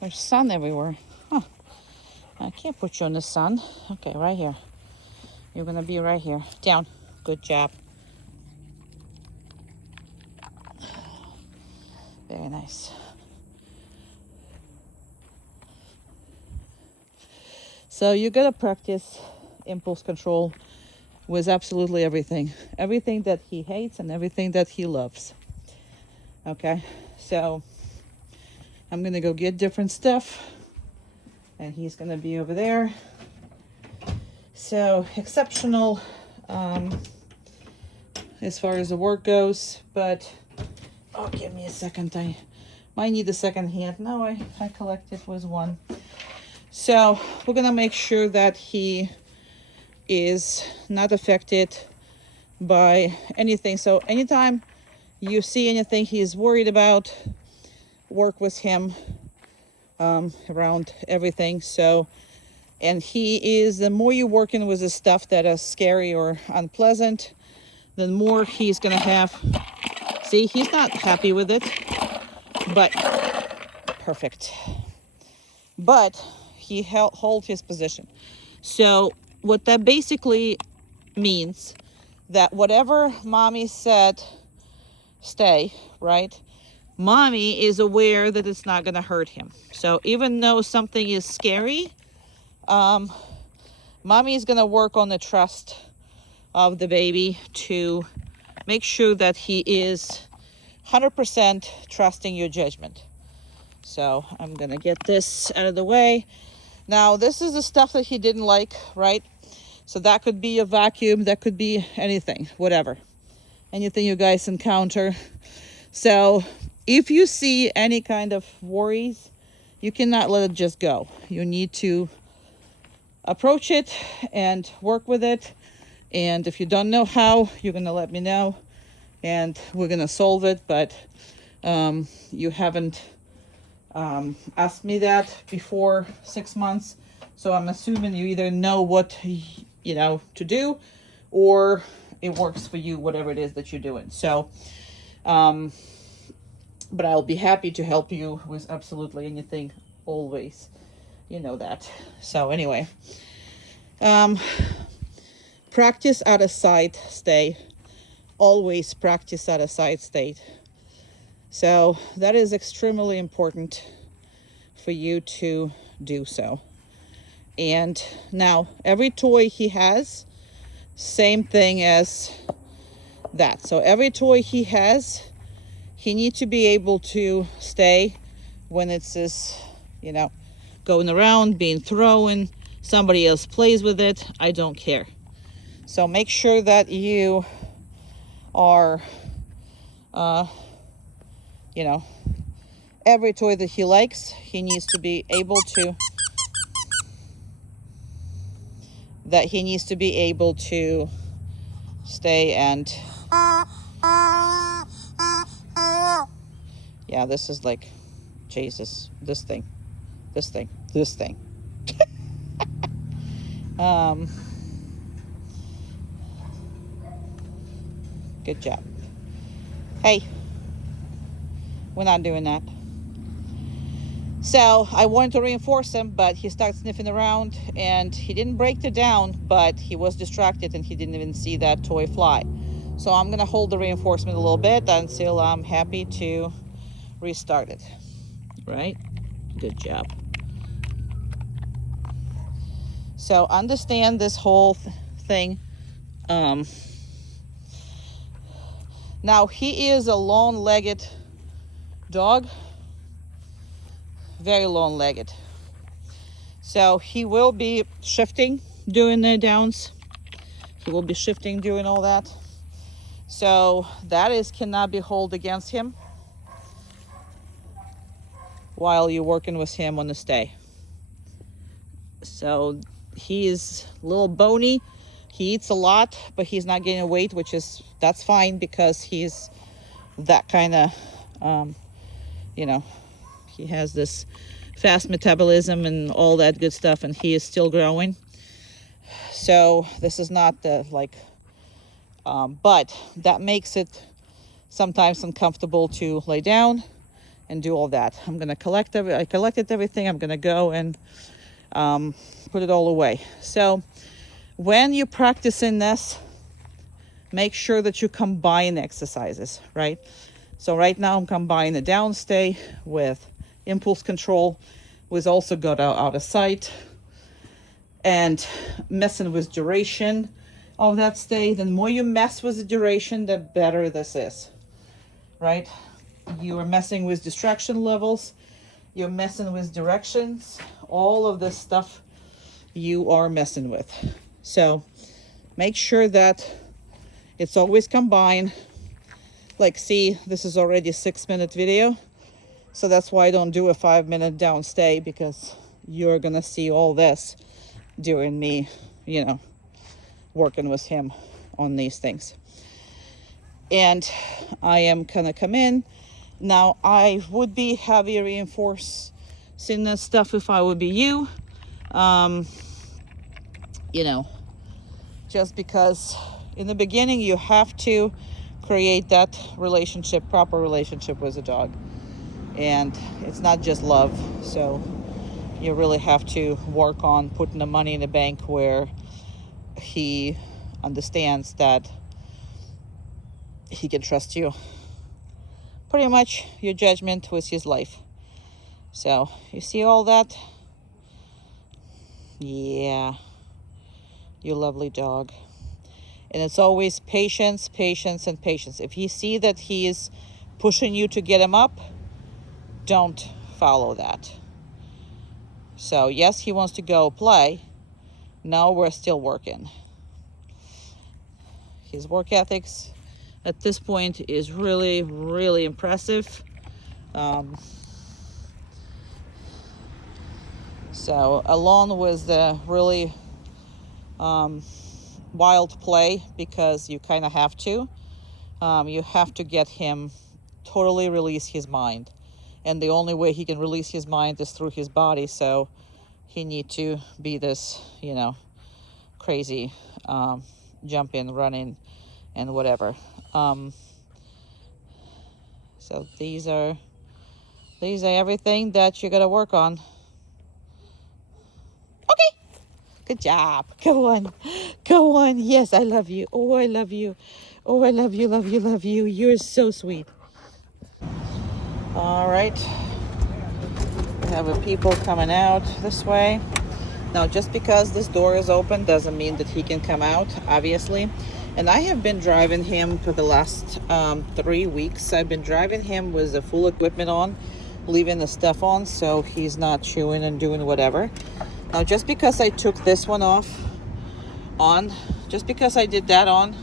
There's sun everywhere. Huh. I can't put you in the sun. Okay, right here. You're gonna be right here. Down. Good job. Very nice. So you gotta practice impulse control with absolutely everything. Everything that he hates and everything that he loves. Okay, so I'm gonna go get different stuff and he's gonna be over there. So exceptional as far as the work goes, but oh, give me a second. I might need a second hand. No, I collected with one. So we're gonna make sure that he is not affected by anything. So anytime you see anything he's worried about, work with him around everything. So, and he is, the more you're working with the stuff that is scary or unpleasant, the more he's gonna have. See, he's not happy with it, but perfect. But he hold his position. So what that basically means that whatever mommy said, stay, right? Mommy is aware that it's not gonna hurt him. So even though something is scary, mommy is gonna work on the trust of the baby to make sure that he is 100% trusting your judgment. So I'm gonna get this out of the way. Now this is the stuff that he didn't like, right? So that could be a vacuum, that could be anything, whatever. Anything you guys encounter. So if you see any kind of worries, you cannot let it just go. You need to approach it and work with it. And if you don't know how, you're gonna let me know and we're gonna solve it. But you haven't asked me that before 6 months. So I'm assuming you either know what, to do, or it works for you, whatever it is that you're doing. So, but I'll be happy to help you with absolutely anything, always. You know that. So anyway, practice out of sight, stay. Always practice out of sight state. So that is extremely important for you to do so. And now every toy he has, same thing as that. So every toy he has, he needs to be able to stay when it's this, going around, being thrown, somebody else plays with it, I don't care. So make sure that you are, every toy that he likes, he needs to be able to, stay and, yeah, this is like, Jesus, this thing. Good job. Hey, we're not doing that. So I wanted to reinforce him, but he started sniffing around and he didn't break it down, but he was distracted and he didn't even see that toy fly. So I'm gonna hold the reinforcement a little bit until I'm happy to restart it. Right? Good job. So understand this whole thing. Now he is a long-legged dog, very long-legged. So he will be shifting during the downs. He will be shifting during all that. So that cannot be held against him while you're working with him on the stay. So he is a little bony. He eats a lot, but he's not gaining weight, that's fine because he's that kind of, he has this fast metabolism and all that good stuff, and he is still growing. So this is not but that makes it sometimes uncomfortable to lay down and do all that. I'm gonna I collected everything. I'm gonna go and put it all away. So when you're practicing this, make sure that you combine exercises, right? So right now I'm combining the downstay with impulse control, with also got out of sight, and messing with duration of that stay. The more you mess with the duration, the better this is, right? You are messing with distraction levels, you're messing with directions, all of this stuff you are messing with. So make sure that it's always combined. Like, see, this is already a 6-minute video, so that's why I don't do a 5-minute downstay, because you're gonna see all this during me, working with him on these things. And I am gonna come in now. I would be heavy reinforcing this stuff if I would be you, just because in the beginning you have to create that proper relationship with a dog, and it's not just love. So you really have to work on putting the money in the bank where he understands that he can trust you. Pretty much your judgment with his life. So you see all that? Yeah, you lovely dog. And it's always patience, patience, and patience. If you see that he is pushing you to get him up, don't follow that. So yes, he wants to go play. No, we're still working. His work ethics at this point is really, really impressive. So along with the really wild play, because you kind of have to, you have to get him totally release his mind. And the only way he can release his mind is through his body. So he need to be this, crazy, jumping, running, and whatever. So these are everything that you gotta work on. Okay, good job. Go on. Yes, I love you. Oh, I love you. Oh, I love you, love you, love you. You're so sweet. All right, we have people coming out this way. Now, just because this door is open doesn't mean that he can come out, obviously. And I have been driving him for the last 3 weeks. I've been driving him with the full equipment on, leaving the stuff on, so he's not chewing and doing whatever. Now, just because I took this one just because I did that on,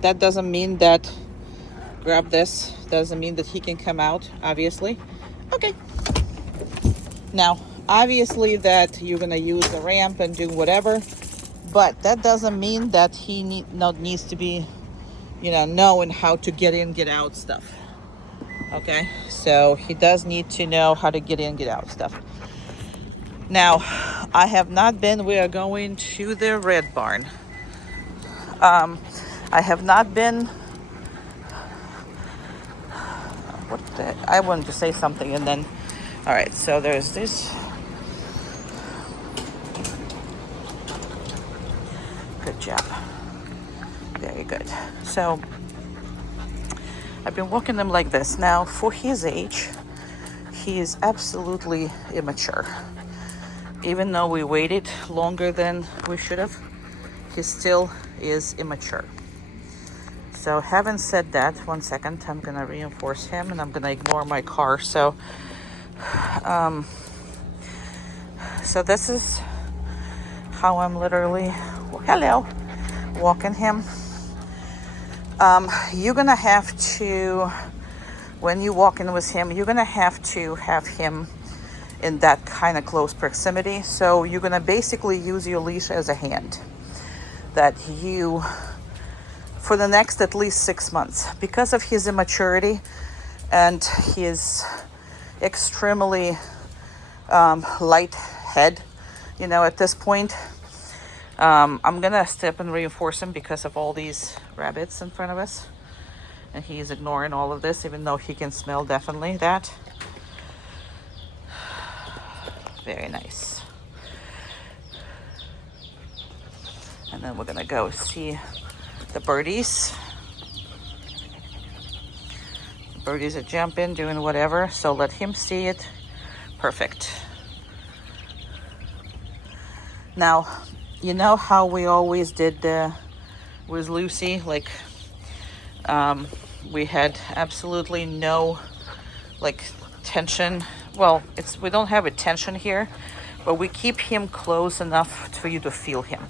that doesn't mean that, doesn't mean that he can come out, obviously. Okay. Now, obviously that you're going to use the ramp and do whatever, but that doesn't mean that he needs to be, knowing how to get in, get out stuff. Okay, so he does need to know how to get in, get out stuff. Now, we are going to the red barn. I have not been, I wanted to say something and then, all right, so there's this. Good job. Very good. So I've been walking him like this. Now, for his age, he is absolutely immature. Even though we waited longer than we should have, he still is immature. So having said that, 1 second, I'm going to reinforce him and I'm going to ignore my car. So this is how I'm literally, walking him. You're going to have to, when you walk in with him, you're going to have him in that kind of close proximity. So you're going to basically use your leash as a hand. That you, for the next at least 6 months, because of his immaturity and his extremely light head, at this point, I'm gonna step and reinforce him because of all these rabbits in front of us. And he is ignoring all of this, even though he can smell definitely that. Very nice. And then we're gonna go see the birdies. The birdies are jumping, doing whatever, so let him see it. Perfect. Now, you know how we always did with Lucy, like we had absolutely no like tension. Well, we don't have a tension here, but we keep him close enough for you to feel him.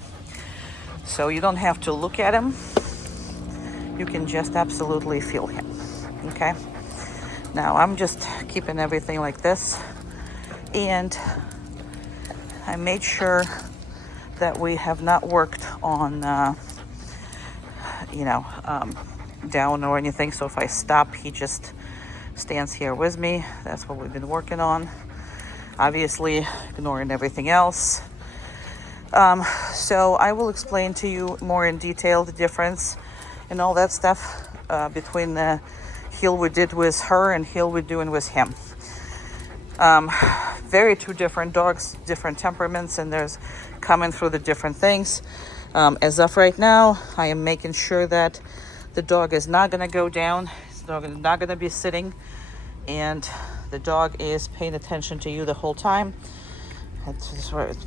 So you don't have to look at him. You can just absolutely feel him. Okay? Now I'm just keeping everything like this. And I made sure that we have not worked on, down or anything. So if I stop, he just stands here with me. That's what we've been working on. Obviously, ignoring everything else. So I will explain to you more in detail the difference and all that stuff between the heel we did with her and heel we're doing with him. Very two different dogs, different temperaments, and there's coming through the different things. As of right now, I am making sure that the dog is not going to go down. The dog is not going to be sitting, and the dog is paying attention to you the whole time. At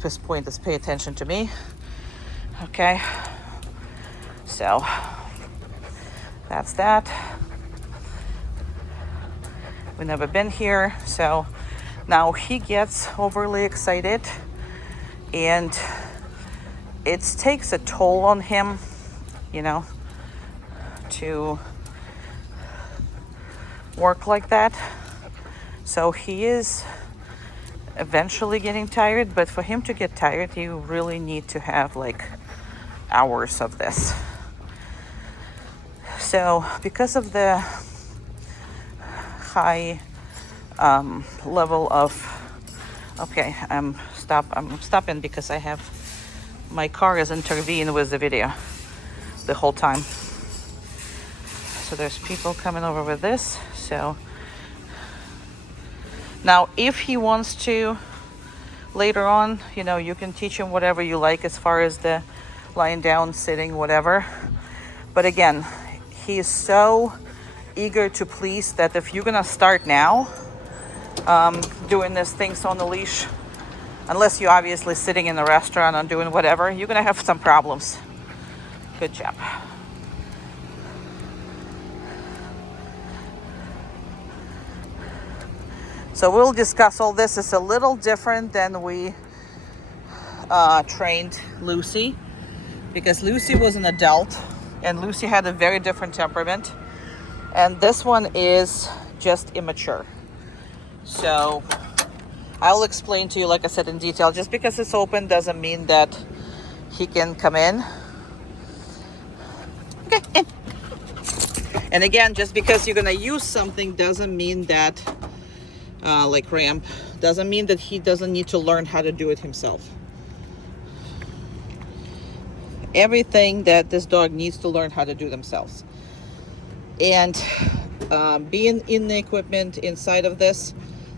this point, let's pay attention to me. Okay. So that's that. We've never been here, so now he gets overly excited, and it takes a toll on him, to work like that. So he is eventually getting tired, but for him to get tired, you really need to have like hours of this. So because of the high level of, okay, I'm stopping because my car is intervening with the video the whole time. So there's people coming over with this. So now if he wants to later on, you can teach him whatever you like as far as the lying down, sitting, whatever. But again, he is so eager to please that if you're gonna start now doing these things on the leash, unless you're obviously sitting in a restaurant and doing whatever, you're gonna have some problems. Good job. So we'll discuss all this. It's a little different than we trained Lucy, because Lucy was an adult and Lucy had a very different temperament, and this one is just immature. So I'll explain to you, like I said, in detail. Just because it's open doesn't mean that he can come in. Okay, in. And again, just because you're gonna use something doesn't mean that like ramp, doesn't mean that he doesn't need to learn how to do it himself. Everything that this dog needs to learn how to do themselves. And being in the equipment inside of this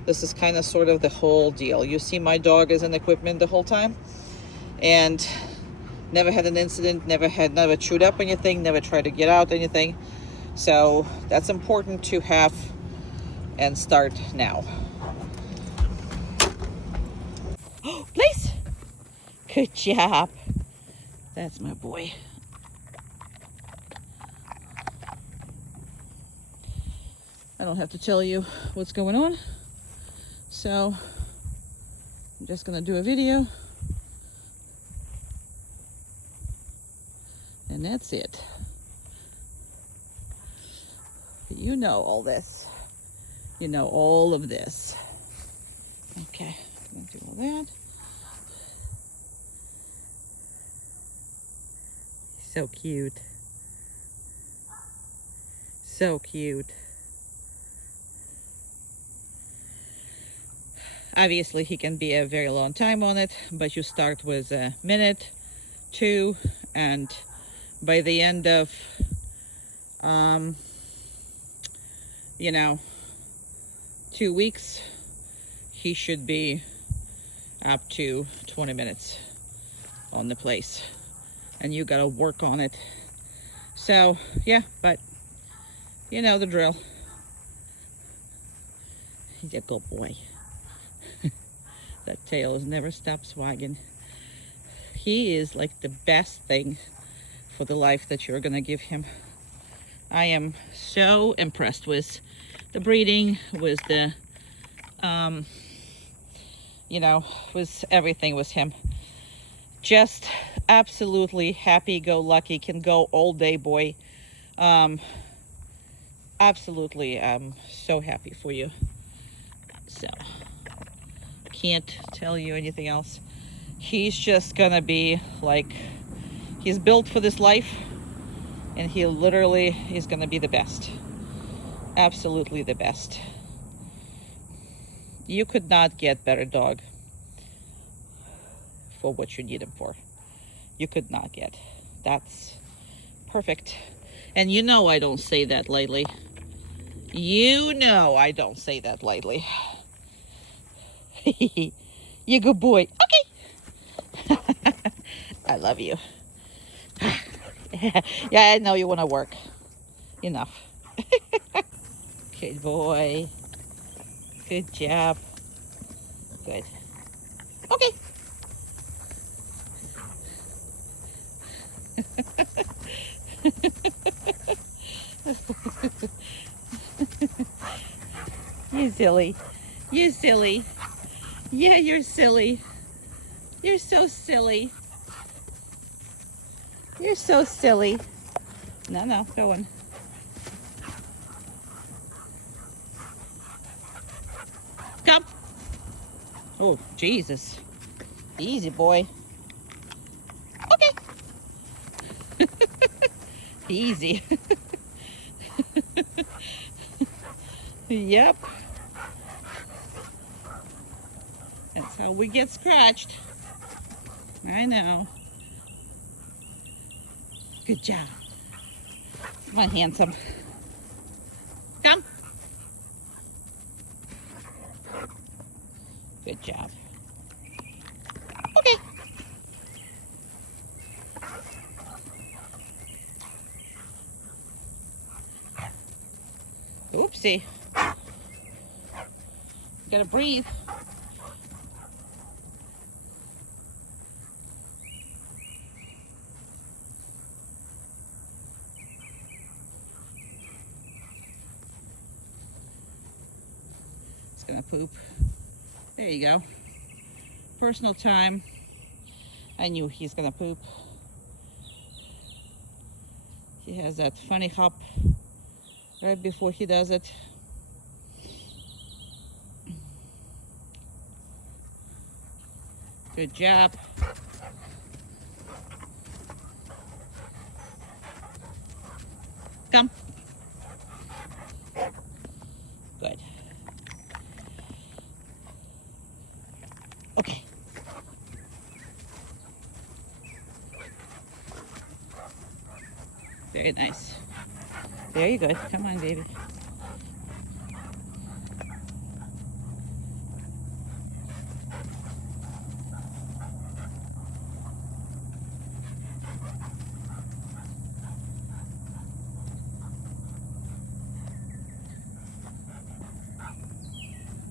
is kind of sort of the whole deal. You see my dog is in equipment the whole time and never had an incident, never chewed up anything, never tried to get out anything. So that's important to have and start now. Oh, please. Good job. That's my boy. I don't have to tell you what's going on. So I'm just gonna do a video. And that's it. You know all this. You know all of this. Okay, I'm gonna do all that. So cute. So cute. Obviously, he can be a very long time on it, but you start with a minute, 2, and by the end of you know, 2 weeks, he should be up to 20 minutes on the place. And you gotta work on it. So, yeah, but you know the drill. He's a good boy. That tail has never stopped wagging. He is like the best thing for the life that you're gonna give him. I am so impressed with the breeding, with the, you know, with everything with him. Just absolutely happy-go-lucky, can go all day boy. Absolutely, I'm so happy for you. So, can't tell you anything else. He's just gonna be like, he's built for this life, and he literally is gonna be the best. Absolutely the best. You could not get better dog for what you need him for. You could not get. That's perfect. And you know I don't say that lightly. You know I don't say that lightly. You good boy. Okay. I love you. Yeah, I know you want to work. Enough. Good boy. Good job. Good. Okay. You silly. You silly. Yeah, you're silly. You're so silly. You're so silly. No, go on. Come. Oh, Jesus. Easy, boy. Okay. Easy. Yep. That's how we get scratched. I know. Good job. Come on, handsome. Come. Good job. Okay. Oopsie. You gotta breathe. It's gonna poop. There you go. Personal time. I knew he's gonna poop. He has that funny hop right before he does it. Good job. Come. Good. Okay. Very nice. Very good. Come on, baby.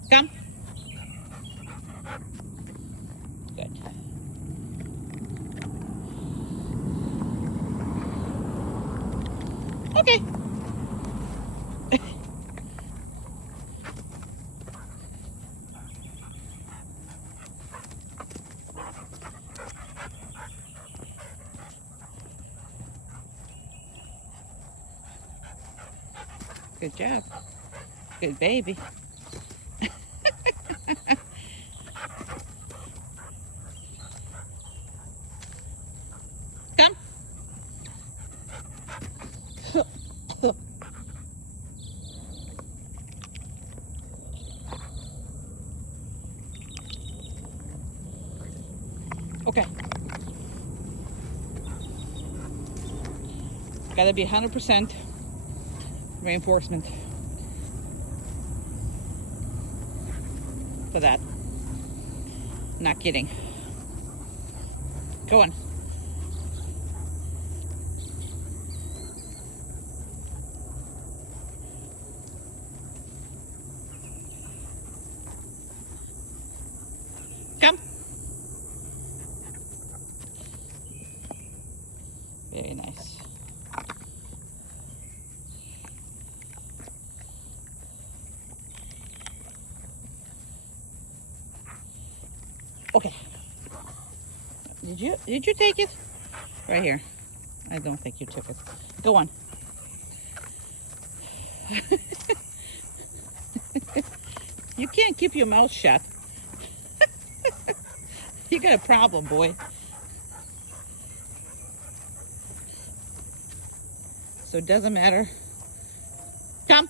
Come. Good. Okay. Good job. Good baby. Come. Okay. Gotta be 100% reinforcement. for that. Not kidding. Go on. Come. Very nice. Okay. Did you take it? Right here. I don't think you took it. Go on. You can't keep your mouth shut. You got a problem, boy. So it doesn't matter. Come.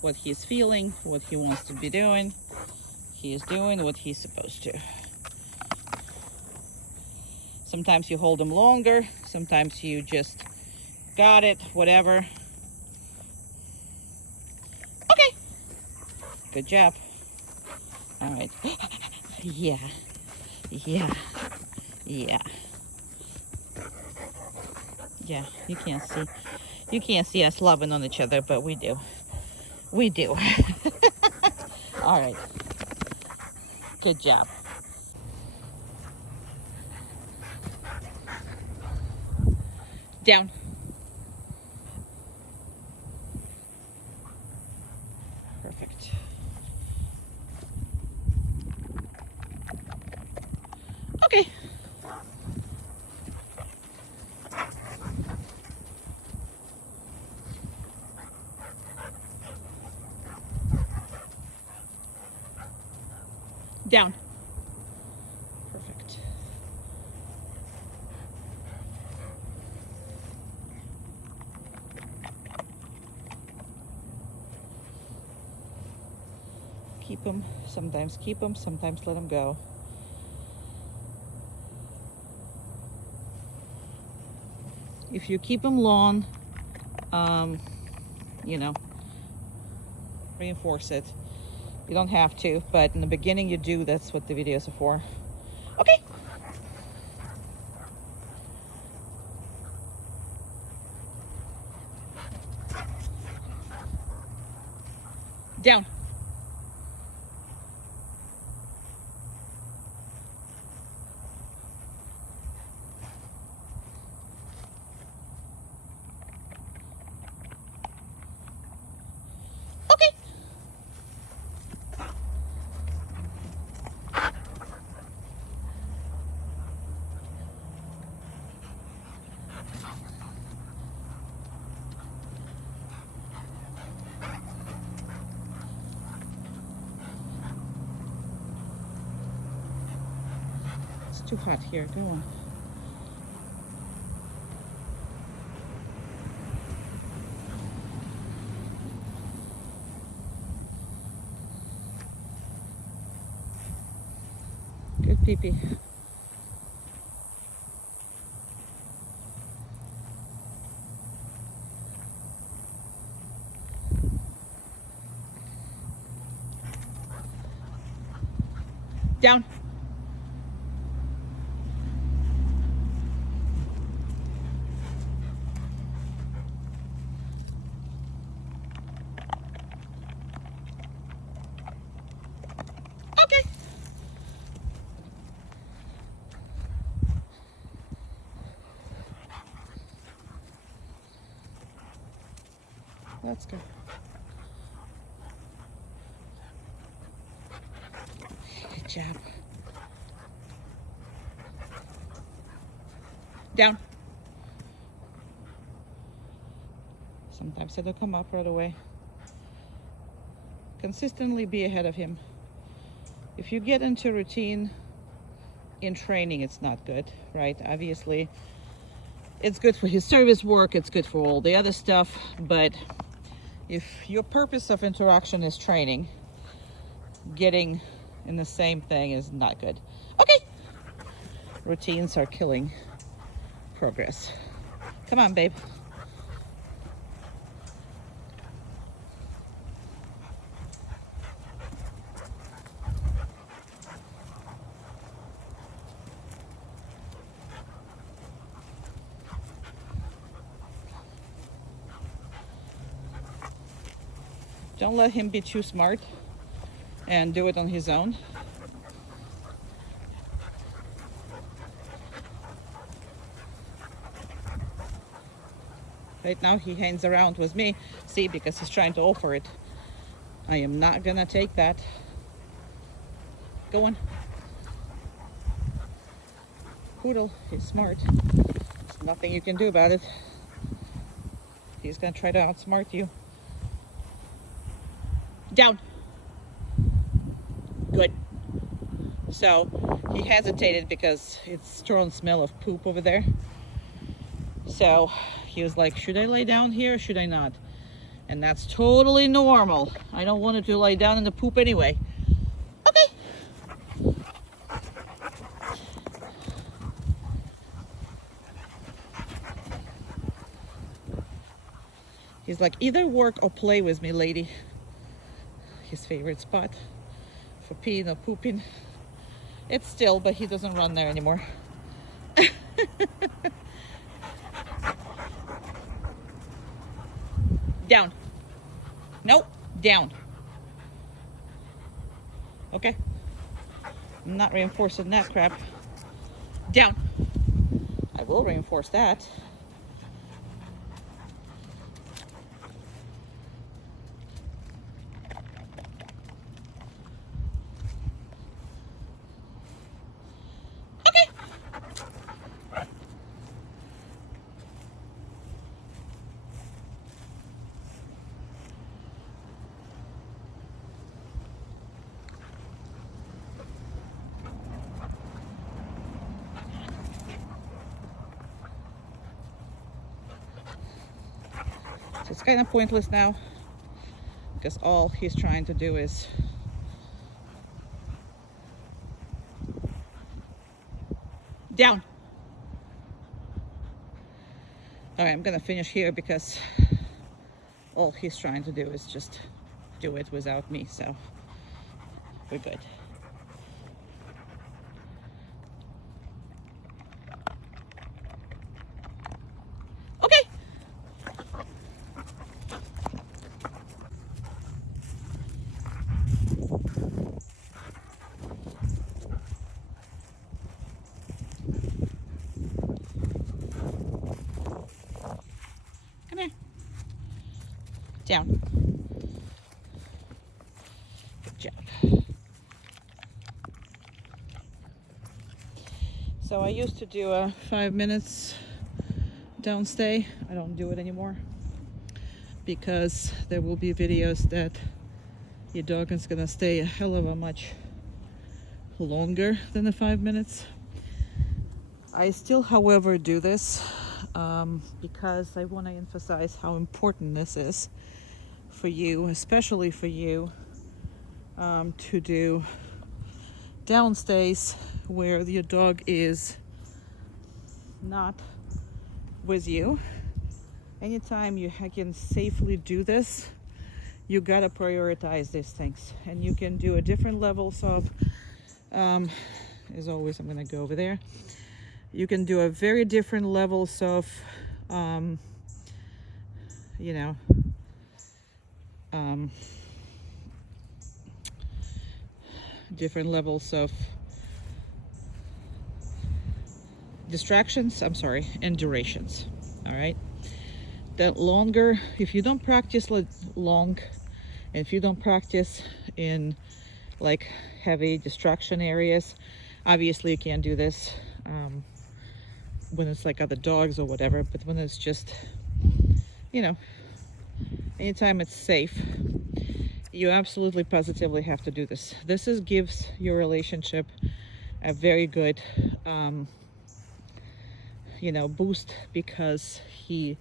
What he's feeling, what he wants to be doing. He is doing what he's supposed to. Sometimes you hold him longer. Sometimes you just got it, whatever. Okay. Good job. All right. Yeah. Yeah. Yeah. Yeah, you can't see us loving on each other, but we do. We do. All right. Good job. Down. Perfect. Okay. Down. Perfect. Keep them. Sometimes keep them. Sometimes let them go. If you keep them long, you know, reinforce it. You don't have to, but in the beginning you do. That's what the videos are for. Okay. Down. Okay. It's too hot here. Go on. Good pee-pee. Down. Okay. Let's go. Good job. Down. Sometimes it'll come up right away. Consistently be ahead of him. If you get into routine in training, it's not good, right? Obviously, it's good for his service work, it's good for all the other stuff, but if your purpose of interaction is training, getting in the same thing is not good. Okay. Routines are killing progress. Come on, babe. Don't let him be too smart and do it on his own. Right now he hangs around with me, see, because he's trying to offer it. I am not gonna take that. Go on. Poodle, he's smart. There's nothing you can do about it. He's gonna try to outsmart you. Down. Good. So he hesitated because it's strong smell of poop over there. So he was like, should I lay down here or should I not? And that's totally normal. I don't want him to lay down in the poop anyway. Okay. He's like, either work or play with me, lady. His favorite spot for peeing or pooping. It's still, but he doesn't run there anymore. Down. Nope. Down. Okay. I'm not reinforcing that crap. Down. I will reinforce that. Okay. So it's kind of pointless now because all he's trying to do is down. All right, I'm gonna finish here because all he's trying to do is just do it without me, so we're good. Okay. Come here. Down. Good job. So I used to do a 5 minutes downstay. I don't do it anymore because there will be videos that your dog is gonna stay a hell of a much longer than the 5 minutes. I still, however, do this because I want to emphasize how important this is for you, especially for you, to do downstays where your dog is not with you. Anytime you can safely do this, you gotta prioritize these things, and you can do a different levels of as always, I'm gonna go over there. You can do a very different levels of you know, different levels of distractions, and durations. All right, that longer, if you don't practice long, and if you don't practice in like heavy distraction areas, obviously you can't do this when it's like other dogs or whatever, but when it's just, you know, anytime it's safe, you absolutely positively have to do this. This gives your relationship a very good you know, boost, because he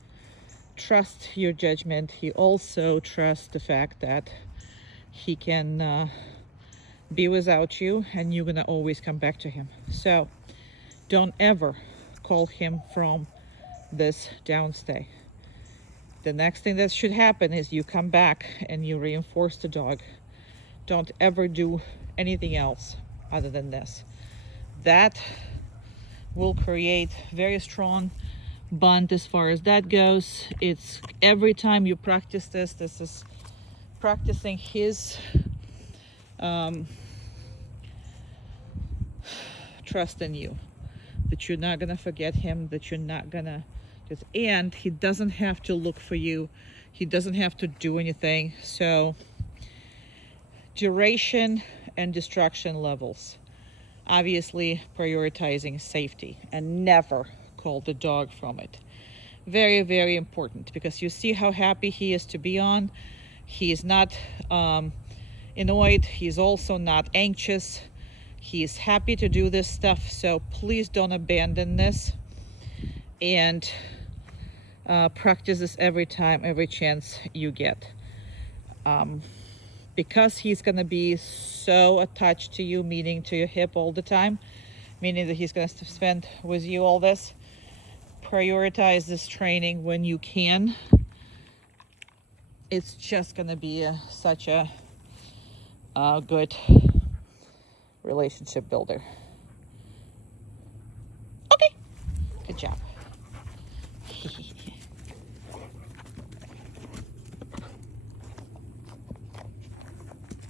trusts your judgment. He also trusts the fact that he can be without you and you're gonna always come back to him. So don't ever call him from this downstay. The next thing that should happen is you come back and you reinforce the dog. Don't ever do anything else other than this. That will create very strong bond as far as that goes. It's every time you practice this, this is practicing his trust in you, that you're not gonna forget him, that you're not gonna and he doesn't have to look for you, he doesn't have to do anything. So duration and distraction levels, obviously prioritizing safety, and never call the dog from it. Very, very important, because you see how happy he is to be on. He is not annoyed, he's also not anxious, he is happy to do this stuff. So please don't abandon this, and practice this every time, every chance you get, because he's going to be so attached to you, meaning to your hip all the time, meaning that he's going to spend with you all this. Prioritize this training when you can. It's just going to be such a good relationship builder. Okay, good job.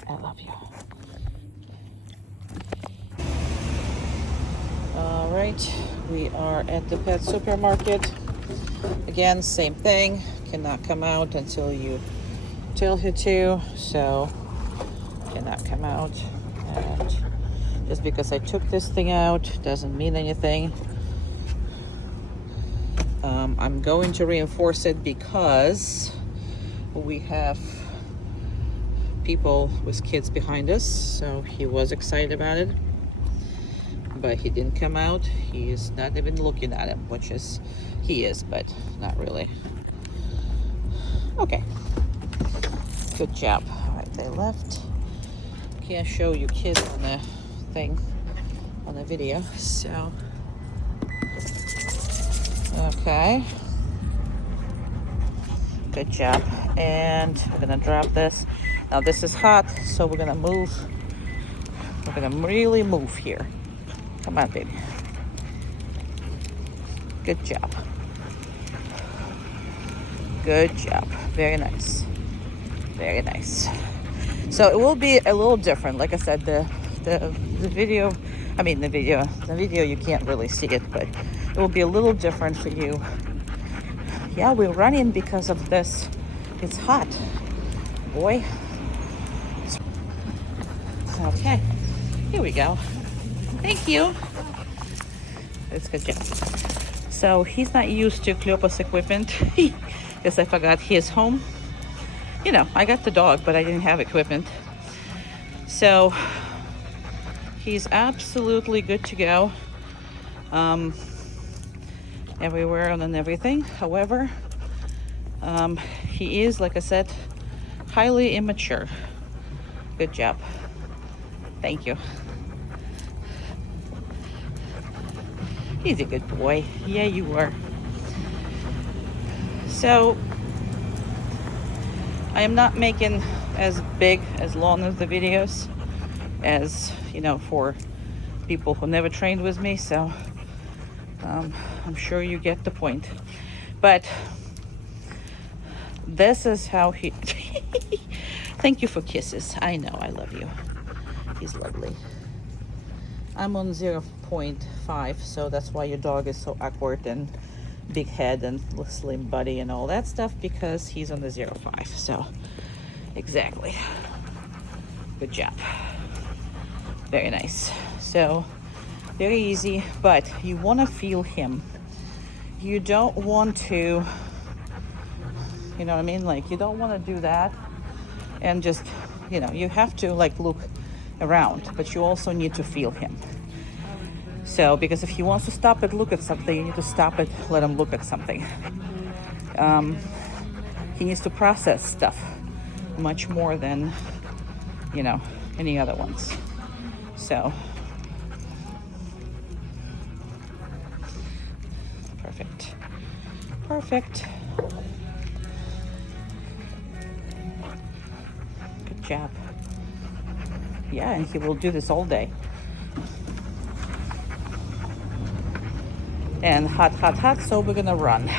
I love you. All right, we are at the pet supermarket. Again, same thing. Cannot come out until you tell her to, so cannot come out. And just because I took this thing out doesn't mean anything. I'm going to reinforce it because we have people with kids behind us, so he was excited about it, but he didn't come out. He is not even looking at him, which is, he is, but not really. Okay, good job. All right, they left. Can't show you kids on the thing, on the video, so okay, good job. And we're gonna drop this. Now this is hot, so we're gonna move. We're gonna really move here. Come on, baby. Good job. Good job. Very nice. Very nice. So it will be a little different. Like I said, the video, the video you can't really see it, but it will be a little different for you. Yeah, we're running because of this. It's hot, boy. Okay, here we go. Thank you. That's good job. So he's not used to Cleopas equipment because I forgot he is home. You know, I got the dog, but I didn't have equipment. So he's absolutely good to go. Everywhere and everything. However, he is, like I said, highly immature. Good job. Thank you. He's a good boy. Yeah, you are. So I am not making as big, as long as the videos as, you know, for people who never trained with me. So I'm sure you get the point. But this is how he... Thank you for kisses. I know, I love you. He's lovely. I'm on 0.5, so that's why your dog is so awkward and big head and slim body and all that stuff, because he's on the 0.5. So exactly. Good job. Very nice. So very easy, but you want to feel him. You don't want to, you know what I mean? Like, you don't want to do that and just, you know, you have to like look around, but you also need to feel him. So, because if he wants to stop it, look at something, you need to stop it, let him look at something. He needs to process stuff much more than, you know, any other ones. So, perfect. Perfect. Good job. Yeah, and he will do this all day. And hot, hot, hot, so we're gonna run.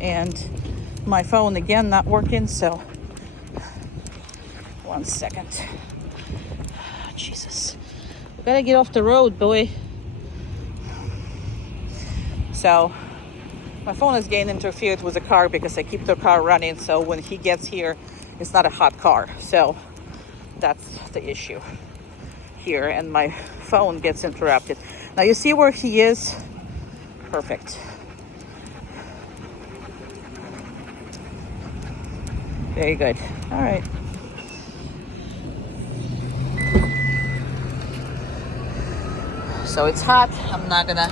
And my phone again not working, so 1 second. Jesus, we gotta get off the road, boy. So my phone is getting interfered with the car because I keep the car running, so when he gets here, it's not a hot car. So that's the issue here, and my phone gets interrupted. Now you see where he is? Perfect. Very good. All right. So it's hot. I'm not gonna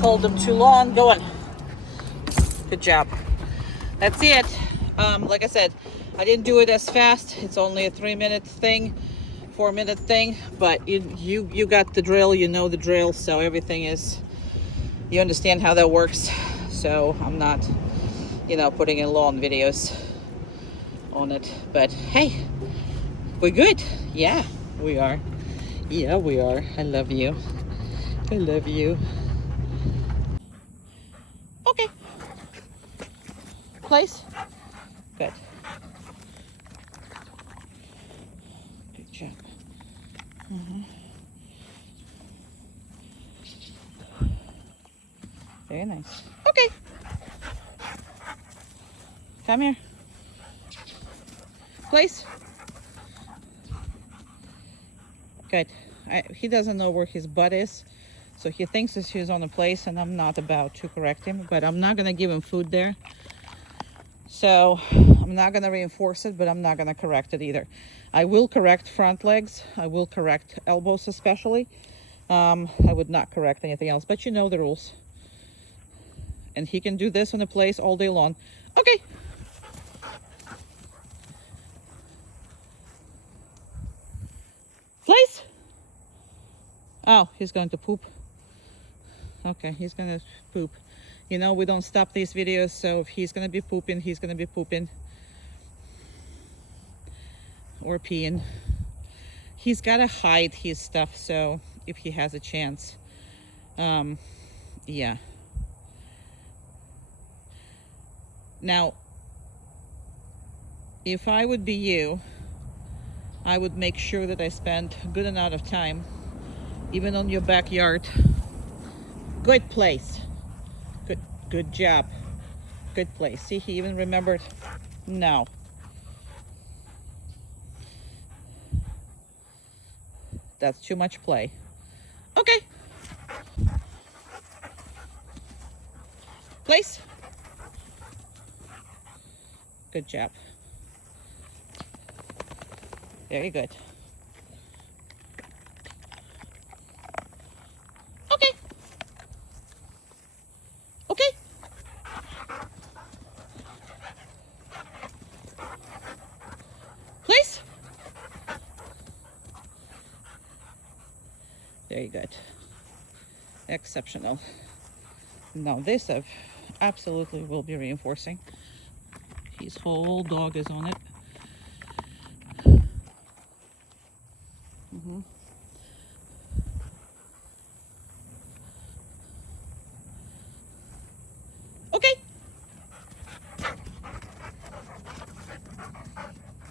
hold them too long. Go on. Good job. That's it. Like I said, I didn't do it as fast. It's only a 3-minute thing, 4-minute thing, but you got the drill. You know the drill. So everything is, you understand how that works. So I'm not, putting in long videos on it. But hey, we're good. Yeah, we are. Yeah, we are. I love you. I love you. Okay. Place. Good. Good job. Very nice. Okay. Come here. Place. Good. He doesn't know where his butt is, so he thinks that he's on a place, and I'm not about to correct him, but I'm not going to give him food there. So I'm not going to reinforce it, but I'm not going to correct it either. I will correct front legs. I will correct elbows especially. I would not correct anything else, but you know the rules. And he can do this on a place all day long. Okay. Place. Oh, he's going to poop. Okay, he's going to poop. We don't stop these videos, so if he's going to be pooping, he's going to be pooping. Or peeing. He's got to hide his stuff, so if he has a chance. Yeah. Now, if I would be you, I would make sure that I spend a good amount of time, even on your backyard. Good place. Good job. Good place. See, he even remembered. No. That's too much play. Okay. Place. Good job. Very good. Okay. Okay. Place. Very good. Exceptional. Now this I absolutely will be reinforcing. His whole dog is on it. Okay.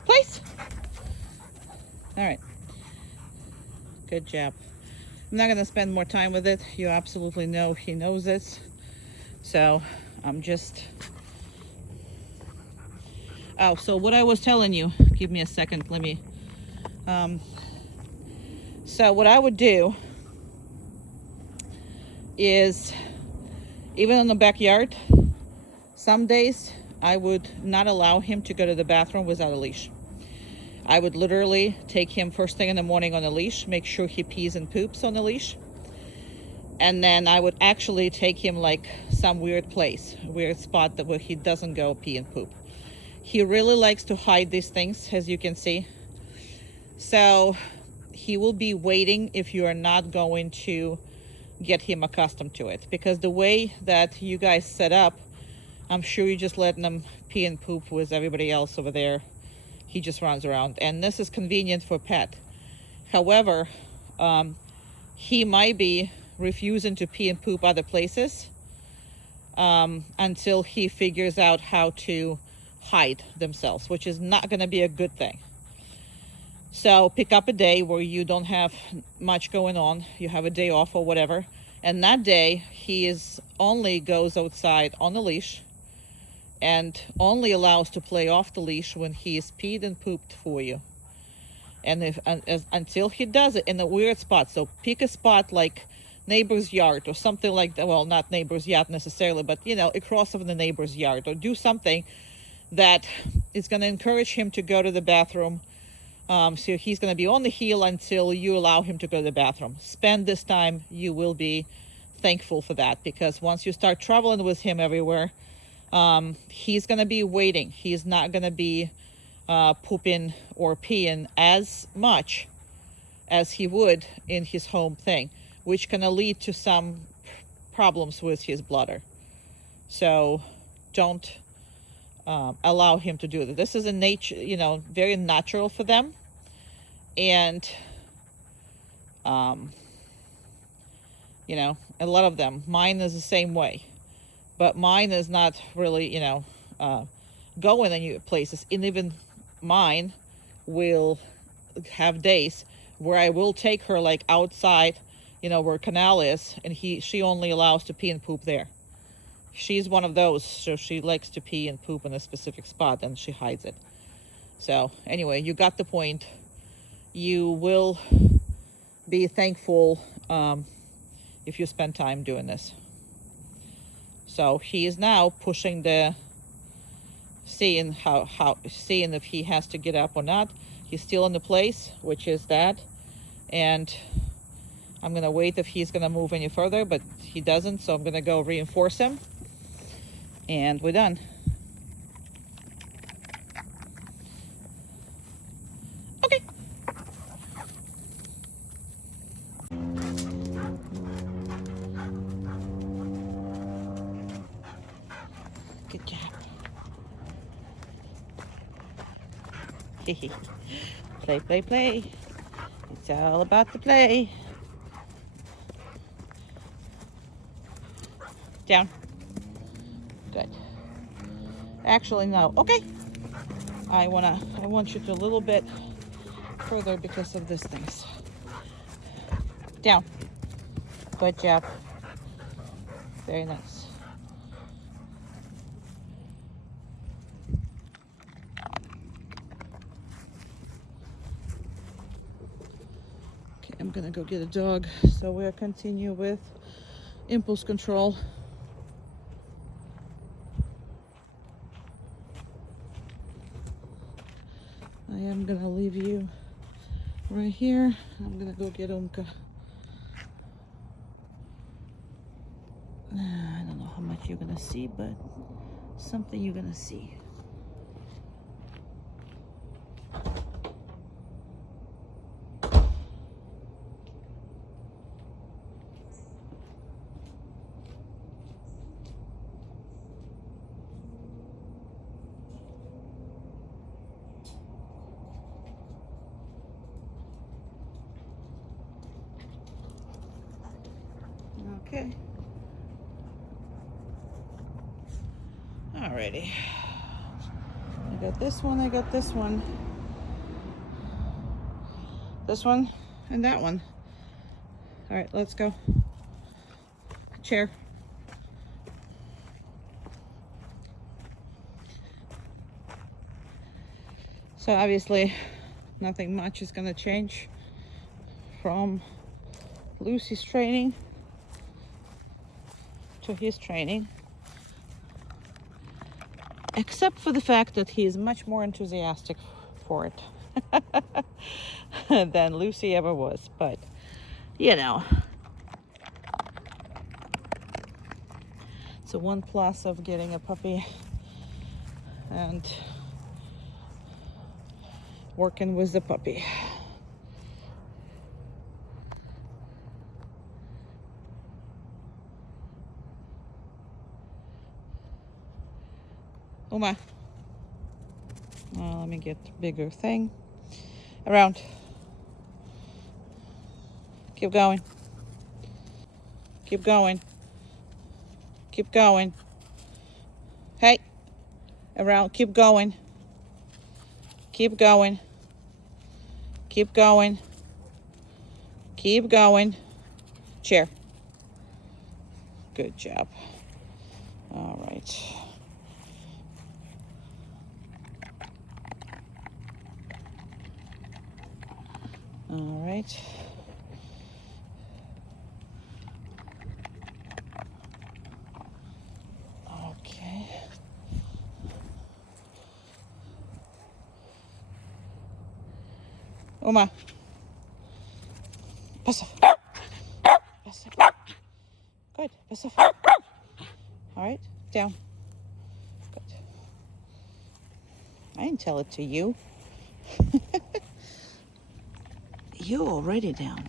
Place. All right. Good job. I'm not going to spend more time with it. You absolutely know he knows this. So I'm just... Oh, so what I was telling you, give me a second, let me... So what I would do is, even in the backyard, some days I would not allow him to go to the bathroom without a leash. I would literally take him first thing in the morning on a leash, make sure he pees and poops on the leash. And then I would actually take him like some weird place, a weird spot where he doesn't go pee and poop. He really likes to hide these things, as you can see. So he will be waiting if you are not going to get him accustomed to it. Because the way that you guys set up, I'm sure you're just letting him pee and poop with everybody else over there. He just runs around. And this is convenient for pet. However, he might be refusing to pee and poop other places until he figures out how to hide themselves, which is not going to be a good thing. So pick up a day where you don't have much going on, you have a day off or whatever, and that day he is only goes outside on a leash and only allows to play off the leash when he is peed and pooped for you. And until he does it in a weird spot. So pick a spot like neighbor's yard or something like that. Well, not neighbor's yard necessarily, but across of the neighbor's yard, or do something that is going to encourage him to go to the bathroom. So he's going to be on the heel until you allow him to go to the bathroom. Spend this time. You will be thankful for that, because once you start traveling with him everywhere, he's going to be waiting. He's not going to be pooping or peeing as much as he would in his home thing, which can lead to some problems with his bladder. So don't allow him to do that. This is a nature, very natural for them. And a lot of them, mine is the same way, but mine is not really going any places. And even mine will have days where I will take her like outside, where canal is, and she only allows to pee and poop there. She's one of those, so she likes to pee and poop in a specific spot and she hides it. So anyway, you got the point. You will be thankful if you spend time doing this. So he is now pushing seeing if he has to get up or not. He's still in the place, which is that. And I'm going to wait if he's going to move any further, but he doesn't. So I'm going to go reinforce him. And we're done. Okay. Good job. Play, play, play. It's all about the play. Down. Good. Actually, no. Okay. I want you to a little bit further because of this things. Down. Good job. Very nice. Okay, I'm gonna go get a dog. So we'll continue with impulse control. I am gonna leave you right here. I'm gonna go get Umka. I don't know how much you're gonna see, but something you're gonna see. Okay. Alrighty. I got this one, this one, and that one. Alright, let's go. Chair. So obviously nothing much is gonna change from Lucy's training to his training, except for the fact that he is much more enthusiastic for it than Lucy ever was. But so one plus of getting a puppy and working with the puppy. Uma. Let me get bigger thing. Around. Keep going. Keep going. Keep going. Hey. Around, keep going. Keep going. Keep going. Keep going. Chair. Good job. All right. All right. Okay. Uma. Pass off. Pass off. Good. Pass off. All right. Down. Good. I didn't tell it to you. You already down.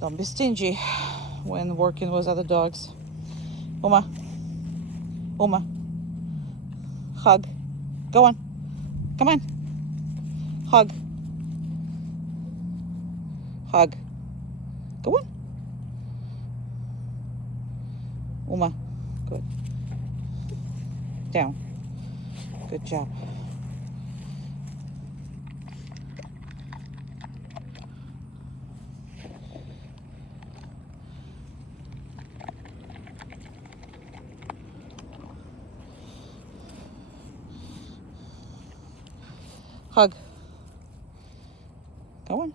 Don't be stingy when working with other dogs. Uma. Uma. Hug. Go on. Come on. Hug. Hug. Go on. Uma. Good. Down. Good job. Hug. Go on.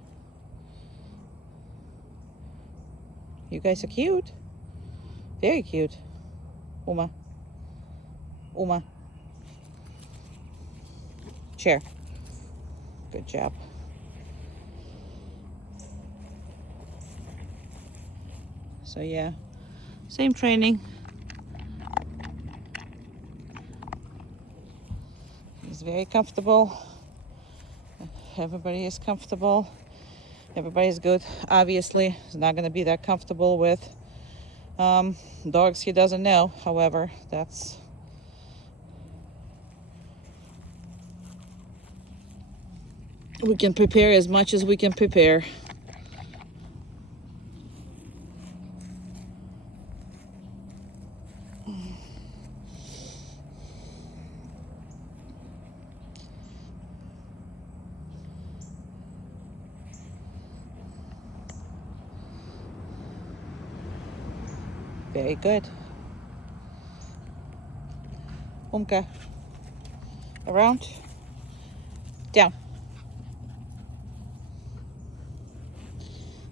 You guys are cute. Very cute. Uma. Uma. Chair. Good job. So yeah, same training. He's very comfortable. Everybody is comfortable. Everybody's good. Obviously, he's not going to be that comfortable with dogs he doesn't know. However, we can prepare as much as we can prepare. Very good. Umka. Around. Down.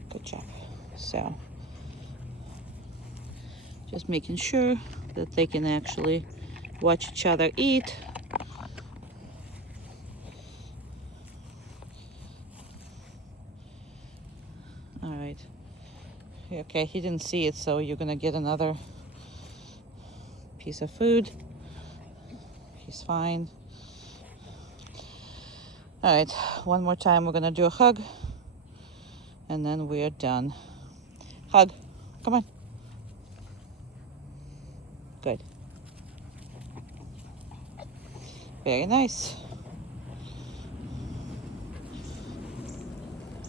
Good job. So, just making sure that they can actually watch each other eat. All right. Okay, he didn't see it, so you're gonna get another piece of food. He's fine. All right, one more time we're gonna do a hug, and then we're done. Hug. Come on. Good. Very nice.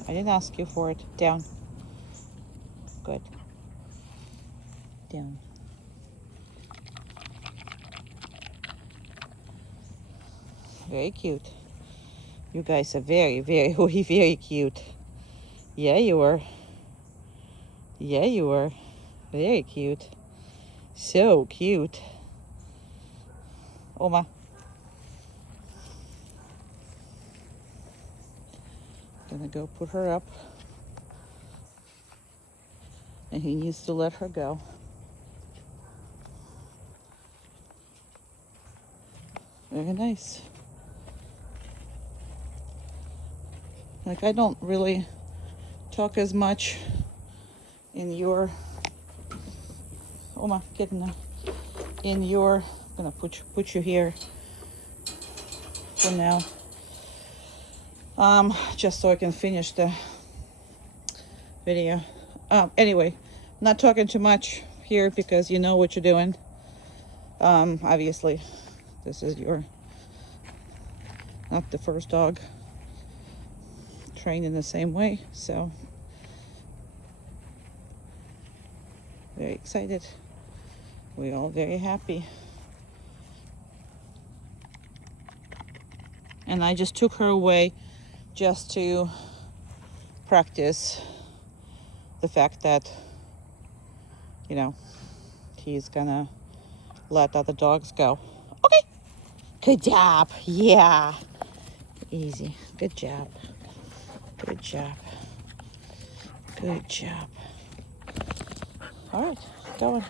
I didn't ask you for it. Down. Good. Down. Very cute. You guys are very, very, very cute. Yeah, you were. Yeah, you were. Very cute. So cute. Oma. Gonna go put her up. And he needs to let her go. Very nice. Like, I don't really talk as much in your, Oma, get in there. In your, I'm gonna put you here for now. Just so I can finish the video. Anyway, not talking too much here because you know what you're doing. Obviously, this is not the first dog trained in the same way, so very excited. We're all very happy. And I just took her away just to practice the fact that, you know, he's gonna let other dogs go. Okay. Good job. Yeah. Easy. Good job. Good job. Good job. All right. Going.